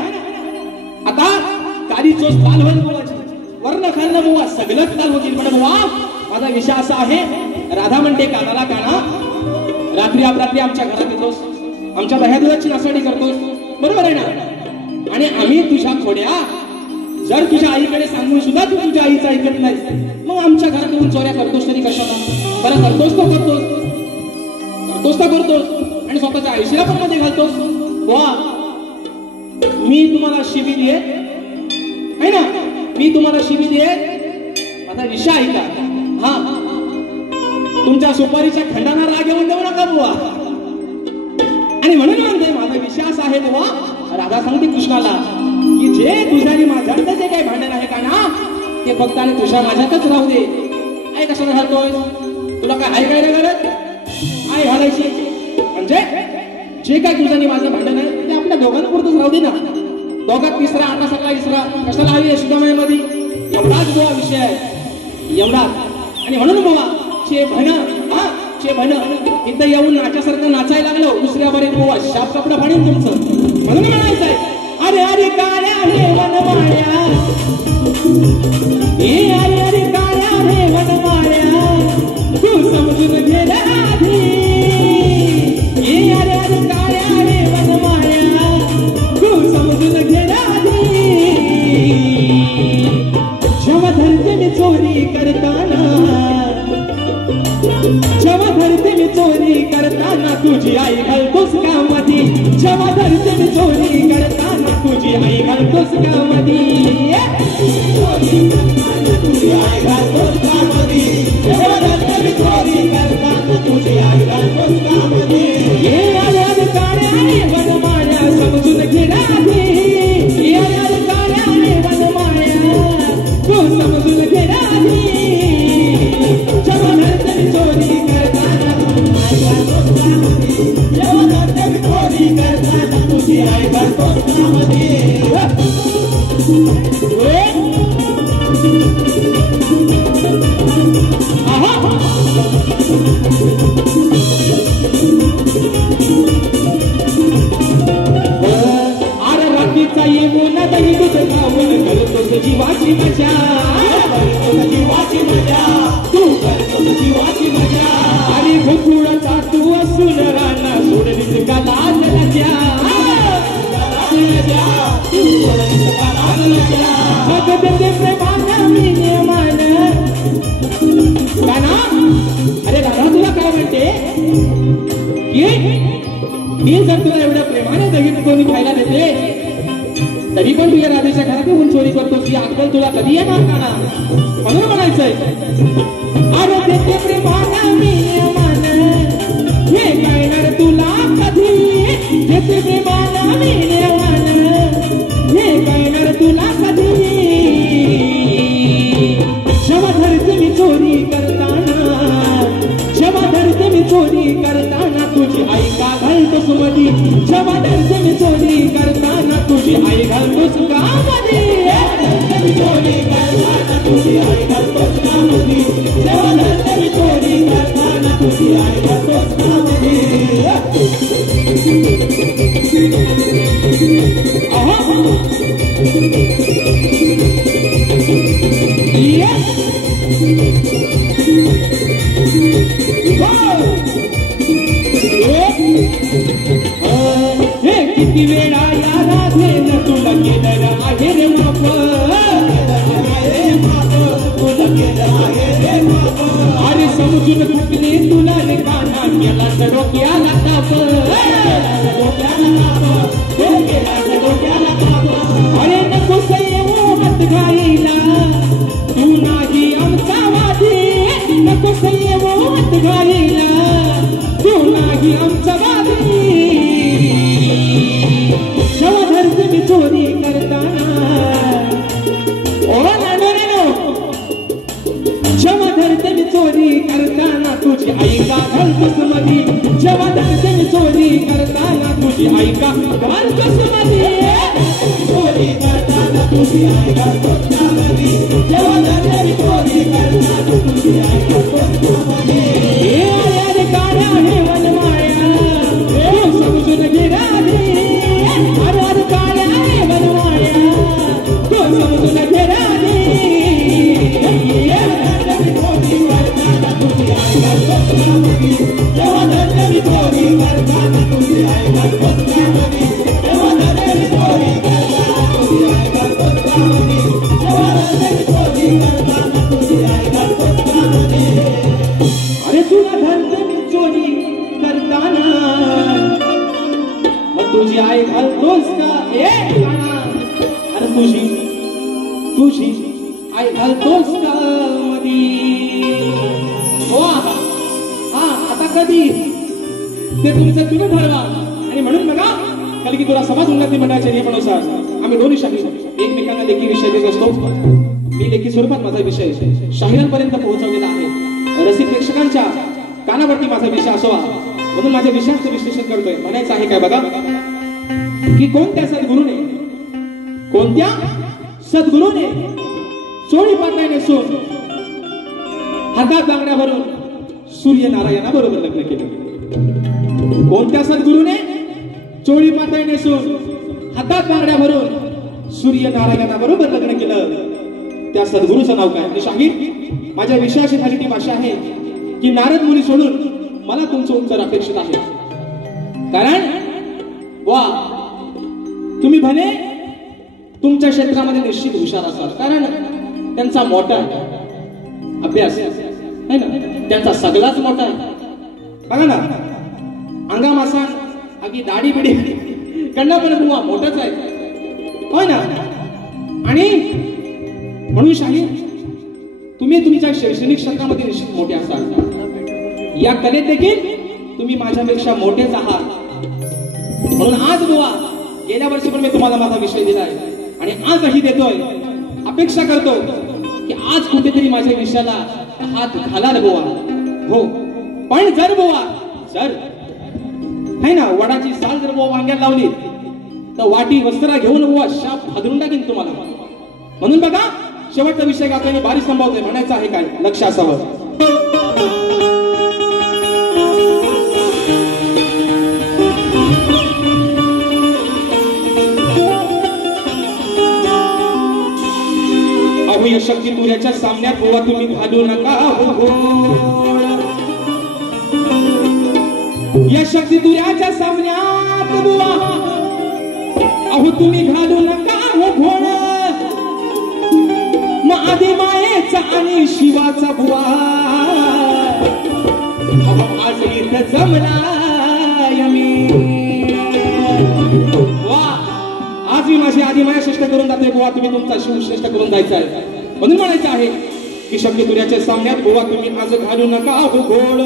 आता काळी चोच लाल व्हायला गोवाची, वर्ण खाल्लं गोवा सगळंच लाल होतील. पण गोवा माझा विषय असा आहे, राधा म्हणते कानाला काना, रात्री अपरात्री आमच्या घरात येतोस, आमच्या दह्या दुधाची नासाडी करतोस, बरोबर आहे ना. आणि आम्ही तुझ्या खोड्या जर तुझ्या आईकडे सांगून सुद्धा तू तुझ्या आईचं ऐकत नाही, मग आमच्या घरात येऊन चोऱ्या करतोस तरी कशाला. बरं करतोस तो करतोस, करतोस तर करतोस आणि स्वतःच्या आईशीला पण मध्ये घालतोस. वा मी तुम्हाला शिबी दिये आहे ना, मी तुम्हाला शिबी दिये. माझा विषय ऐका. हा तुमच्या सुपारीच्या खंडाना राग येऊन देऊ नका बुवा. आणि म्हणून म्हणते माझा विषय असा आहे बुवा, राधा सांगते कृष्णाला की जे तुझ्या आणि माझ्यातलं जे काही भांडण आहे का ना, ते फक्त आणि तुझ्या माझ्यातच राहू दे. आई कशाला घालतोय, तुला काय आई काय घालत, आई घालायची म्हणजे जे काय तुझं आणि माझं भांडण आहे ते आपल्या दोघांपुरतच राहू दे ना. दोघात तिसरा आता सगळा इसरा कशाला हवी आहे सुदामायामध्ये. एवढाच बुवा विषय आहे, एवढाच. आणि म्हणून बुवा चे भण, हा चे भण इथं येऊन नाच्यासारखं नाचायला लागलो, दुसऱ्या बरे बुवा शाप कपडा फाडीन तुमचं. म्हणून म्हणायचंय, अरे अरे काळ्या हे वनमाळ्या, हे अरे अरे काळ्या हे वनमाळ्या, तू समजून घे राधी. हे अरे अरे काळ्या हे वनमाळ्या, तू समजून घे राधी. जेव्हा धरते मी चोरी करताना, जेव्हा धरते मी चोरी करताना, तुझी आई घालतोस का मधी. जेव्हा धरते मी चोरी करताना, तुझी आई घालतोस का मधी. तुझी आई घालतोस का मधी. जेव्हा धरते मी चोरी करताना, तुझी आई घालतोस का मधी. हे आल्या काळ्या रे वनमाळ्या, समजून घे राधी. हे आल्या काळ्या रे वनमाळ्या, तू समजून घे राधी. जेव्हा धरते मी चोरी करताना, जेव्हा धरते मी चोरी करताना, तुझी आई घालतोस का मधी. अरे रात्रीचा येऊन दही दूध खाऊन करतोस जीवाची मजा, करतोस जीवाची मजा, तू करतोस जीवाची मजा. अरे गोकुळाचा तू असून राणा सोडलीस का लाज लज्जा, प्रेमानं मी नियमान काना. अरे दादा तुला काय म्हणते की मी जर तुला एवढ्या प्रेमाने दही कोणी खायला देते, तरी पण तुझ्या राधेच्या घरात येऊन चोरी करतोस, ही अक्कल तुला कधी येणार काना. म्हणून म्हणायचंय, अरे देते प्रेमानं मी नियमान, हे कळणार तुला कधी. देते प्रेमानं मी नियमान, हे कळणार तुला कधी. जेव्हा धरते मी चोरी करताना, जेव्हा धरते मी चोरी करताना, तुझी आई का घालतोस मधी. जेव्हा धरते मी चोरी करताना, तुझी तुझी आई घालतोस कामध्ये चोरी करताना तुझी आई घालतोस कामध्ये देवाधर्म चोरी करताना तुझी आई घालतोस कामध्ये किती वेळा या राधेन तुला केलं आहे रे माप अरे समजून थकले तुला रे काना केला डोक्याला ताप अरे नको येऊ हात घाईला तू नाही आमचा वादी नको येऊ हात घाईला तू नाही आमचा वादी जवाधरते मी चोरी करताना ओ नानो जवाधरते मी चोरी करताना तुझी आई का घालतोस मधी जवाधरते मी चोरी करताना तुझी आई का घालतोस मधी चोरी करताना तुझी आई घालतोस कामध्ये जवाधरते मी चोरी करताना तुझी आई घालतोस कामध्ये हे आया रे काळ्या हे वनमाळ्या समजून घे राधे अरे काळ्या हे वनमाळ्या तो समजून घे राधे चोरी करताना तुझी आई घालतोस कामध्ये जवाधरते चोरी करताना तुझी आई घालतोस कामध्ये जवाधरते चोरी करताना तुझी आई घालतोस कामध्ये जवाधरते चोरी करताना तुझी आई घालतोस कामध्ये अरे तुला धरते मी चोरी करताना मग तुझी आई घालतोस का अरे तुझी आई घालतोस का मधी हा आता कधी ते तुमचं तुम्ही ठरवा आणि म्हणून बघा काल की तुला समाज उन्नती मंडळाच्या नियमानुसार आम्ही दोन्ही शाही एकमेकांना लेखी विषय देत असतो मी लेखी स्वरूपात माझा विषय शाहिरांपर्यंत पोहोचवलेला आहे रसिक प्रेक्षकांच्या कानावरती माझा विषय असावा म्हणून माझ्या विषयाचं विश्लेषण करतोय म्हणायचं आहे काय बघा की कोणत्या सद्गुरूने चोळी पातळी नेसून हातात बांगड्या भरून सूर्यनारायणाबरोबर लग्न केलं कोणत्या सद्गुरूने चोळी पातळी नेसून हातात बांगड्या भरून सूर्यनारायणाबरोबर लग्न केलं त्या सद्गुरूचं नाव काय शाहीर माझ्या विषयाची झालेली भाषा आहे की नारद मुनी सोडून मला तुमचं उत्तर अपेक्षित आहे कारण वा तुम्ही भले तुमच्या क्षेत्रामध्ये निश्चित हुशार असाल कारण त्यांचा मोठा अभ्यास आहे ना त्यांचा सगळाच मोठा बघा ना अंगामासा अगदी दाढी बिडी कंडा पण बुवा मोठाच आहे होय ना आणि म्हणून शाहीर तुम्ही तुमच्या शैक्षणिक क्षेत्रामध्ये निश्चित मोठे असाल या कलेत देखील तुम्ही माझ्यापेक्षा मोठेच आहात म्हणून आज बुवा गेल्या वर्षी पण मी तुम्हाला माझा विषय दिलाय आणि आजही देतोय अपेक्षा करतो की आज कुठेतरी माझ्या विषयाला हात घालाल बुवा हो पण जर है ना वडाची साल जर बुवा वांग्यात लावली तर वाटी वस्त्र घेऊन बुवा शाप हादरून टाकीन तुम्हाला म्हणून बघा शेवटचा विषय गाताना भारी संभावतोय म्हणायचं आहे काय लक्ष असावं या शक्ती तुऱ्याच्या सामन्यात बुवा तुम्ही घालू नका हो या शक्ती तुऱ्याच्या सामन्यात बुवा अहो तुम्ही घालू नका हो घोड मग आधी मायेचा आणि शिवाचा बुवा अहो आज इथं जमलाय मी वा आज मी माझी आधी माया श्रेष्ठ करून जाते बुवा तुम्ही तुमचा शिव श्रेष्ठ करून जायचा आहे म्हणून म्हणायचं आहे की शक्ती तुऱ्याच्या सामन्यात बुवा तुम्ही आज घालू नका हो घोड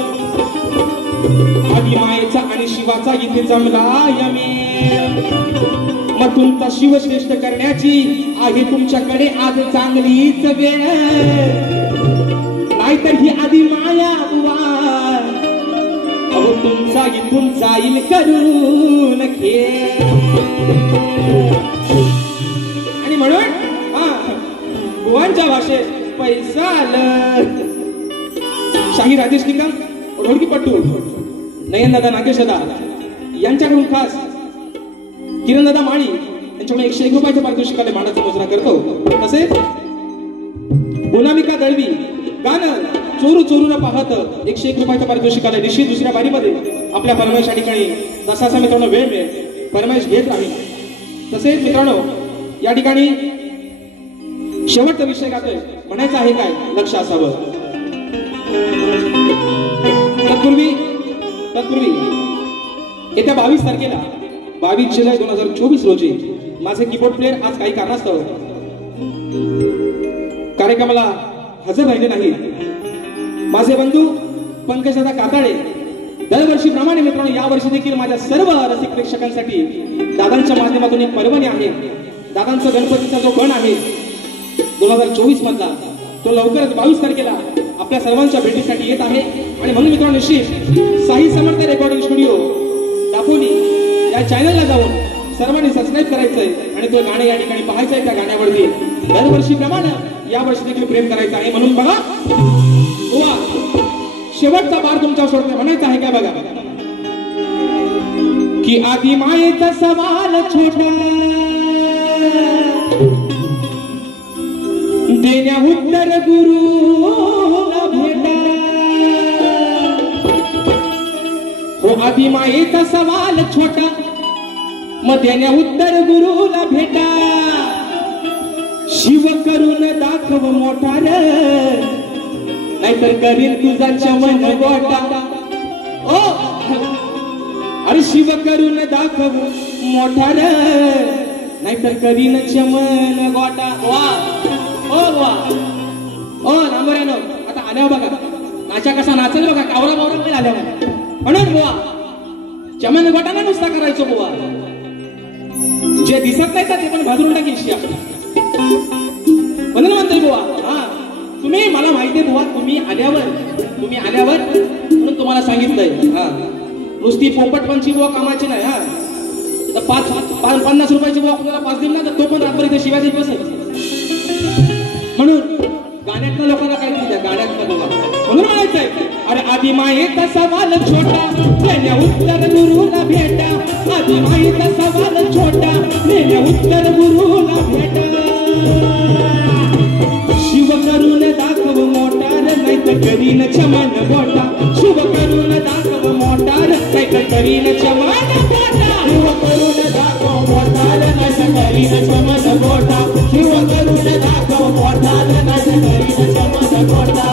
आधी मायेचा आणि शिवाचा इथे जमलाय मी मग तुमचा शिव श्रेष्ठ करण्याची आहे तुमच्याकडे आज चांगलीच वेळ नाहीतर ही आधी माया बुवा अहो तुमचा इथून जाईल करून खेळ. आणि म्हणून बुवांच्या भाषेत पैसा आलं. शाही राजेश निकम, ढोलकीपट्टू नयनदादा नागेशदा यांच्याकडून खास किरणदादा माळी यांच्याकडून 101 रुपयाच्या पारितोषिकाने मानाचा मुजरा करतो. तसेच अनामिका दळवी गाणं चोरू चोरून पाहत 101 रुपयाच्या पारितोषिकाने निश्चित दुसऱ्या बारीमध्ये आपल्या परमेश या ठिकाणी जसा मित्रांनो वेळ मिळेल परमेश घेत राहील. तसेच मित्रांनो या ठिकाणी शेवटचा विषय गातोय, म्हणायचं आहे काय लक्ष असावं. तत्पूर्वी येत्या 22 तारखेला 22 जुलै 2024 रोजी माझे कीबोर्ड प्लेअर आज काही कारणास्तव कार्यक्रमाला हजर राहिले नाही. माझे बंधू पंकजदादा काताळे दरवर्षीप्रमाणे मित्रांनो यावर्षी देखील माझ्या सर्व रसिक प्रेक्षकांसाठी दादांच्या माध्यमातून एक पर्वणी आहे. दादांचा गणपतीचा जो गण आहे 2024 मधला तो लवकरच 22 तारखेला आपल्या सर्वांच्या भेटीसाठी येत आहे. आणि म्हणून मित्रांनो निश्चित साई समर्थ रेकॉर्डिंग स्टुडिओ दापोली या चॅनलला जाऊन सर्वांनी सबस्क्राईब करायचंय आणि तो गाणं या ठिकाणी पाहायचंय. त्या गाण्यावरती दरवर्षीप्रमाणे यावर्षी देखील प्रेम करायचं आहे. म्हणून बघा बुवा शेवटचा बार तुमच्यावर सोडतोय, म्हणायचं आहे काय बघा की आधी मायेचा सवाल छोटा देण्या उत्तर गुरुला भेटा. हो आधी मायेचा सवाल छोटा मग देण्या उत्तर गुरुला भेटा. शिव करून दाखव मोठा रे नाहीतर करीन तुझा चमन गोटा. ओ अरे शिव करून दाखव मोठा रे नाहीतर करीन चमन गोटा. वा ओ वा ओ नांबऱ्यानो आता आल्यावर बघा नाचा कसा नाचेल बघा, कावरा बावरा नाही आल्यावर. म्हणून बुवा चमन गोटाना नुसता करायचो बुवा, जे दिसत नाही ते पण भाजून टाकील शिया. म्हणून म्हणतोय बुवा तुम्ही मला माहितीये बुवा तुम्ही आल्यावर म्हणून तुम्हाला सांगितलंय. नुसती पोपटपंची बुवा कामाची नाही. तर 50 रुपयाची बुवा तुम्हाला 5 दिल ना तर तो पण रात्र इथे शिवाजी बसेल. म्हणून गाण्यातल्या लोकांना काय दिलं गाण्यातल्या बघा. म्हणून म्हणायचंय अरे आधी मायेचा सवाल छोटा देण्या उत्तर गुरुला भेटा. आधी मायेचा सवाल छोटा देण्या उत्तर गुरुला भेटा. शिव करून दाखव मोटार नाहीतर करीन चमन गोटा. शिव करून दाखव मोटार नाहीतर करीन चमन गोटा. शिव करून दाखव मोटार नाहीतर करीन चमन गोटा. शिव करून दाखव मोटार नाहीतर करीन चमन गोटा.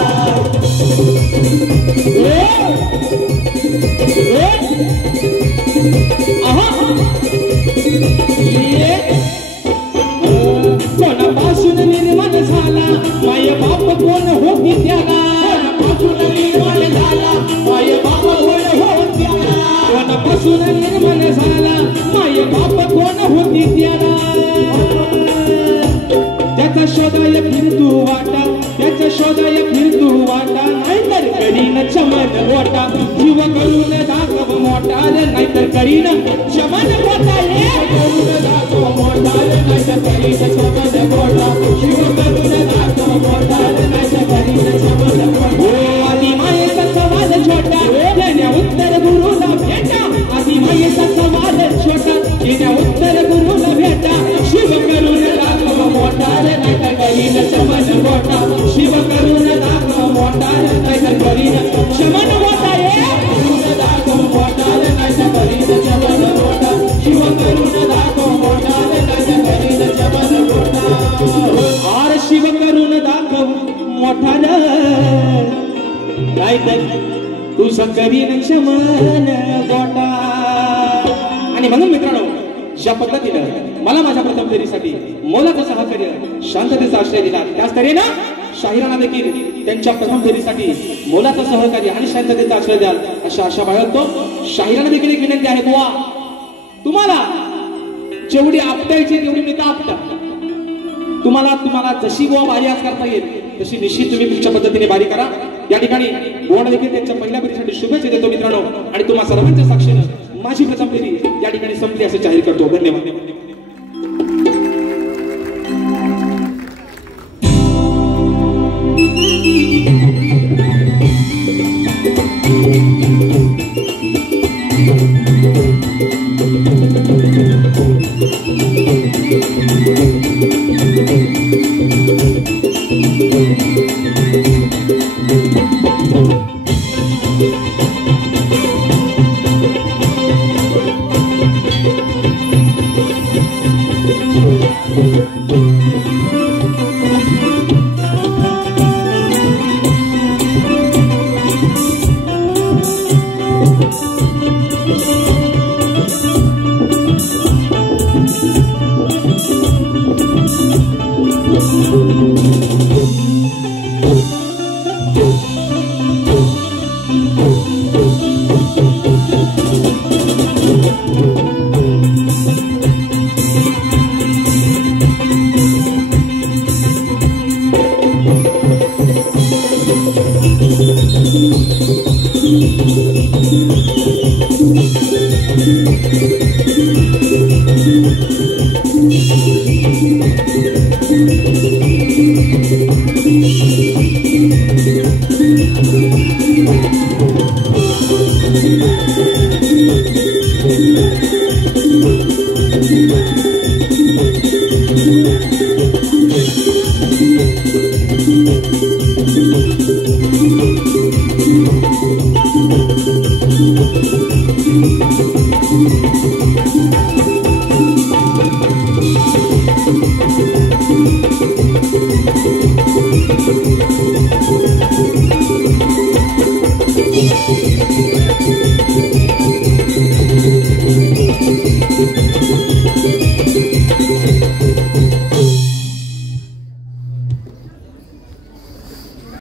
कोणापासून निर्माण झाला माय बाप कोण होती त्याला. कोणापासून निर्माण झाला माय बाप कोण होती त्याला. कोणापासून निर्माण झाला माय बाप कोण होती त्याला. त्याचा शोधाय फिरतू वाटा त्याचा शोधाय फिरतू वाटा नाहीतर करीन चमन गोटा. जीव करून दाखव मोटार नाहीतर करीन चमन गोटा. करून दाखव मोटार नाहीतर करीन चमन गोटा. जीव करून दाखव मोटार नाहीतर करीन चमन गोटा. आधी मायेचा सवाल छोटा देण्या उत्तर गुरुला भेटा. आधी मायेचा सवाल छोटा देण्या उत्तर गुरुला भेटा. शिव करून दाखव मोटार नाहीतर करीन चमन गोटा. शिव करून दाखव मोटार नाहीतर करीन चमन गोटा. करून दाखव मोटार नाहीतर करीन चमन गोटा. शिव करून दाखव मोटार नाहीतर करीन चमन गोटा. आर शिव करून दाखव मोटार नाहीतर तुझं करीन चमन गोटा. आणि म्हणून मित्रांनो ज्या पद्धतीनं मला माझ्या प्रथम फेरीसाठी मोलाचं सहकार्य शांततेचा आश्रय दिला त्याच तऱ्हेनं शाहिरांना देखील त्यांच्या प्रथम फेरीसाठी मोलाचं सहकार्य आणि शांततेचा आश्रय द्याल अशा आशा बाळगतो. शाहिरांना देखील एक विनंती आहे बुवा तुम्हाला जेवढी आपटायची तेवढी मी तर आपटा. तुम्हाला जशी बुवा बारी आज करता येईल तशी निश्चित तुम्ही तुमच्या पद्धतीने बारी करा. या ठिकाणी बोर्ड देखील त्यांच्या पहिल्या फेरीसाठी शुभेच्छा देतो मित्रांनो आणि तुम्हा सर्वांच्या साक्षीनं माझी प्रथम फेरी या ठिकाणी संपली असं जाहीर करतो. धन्यवाद.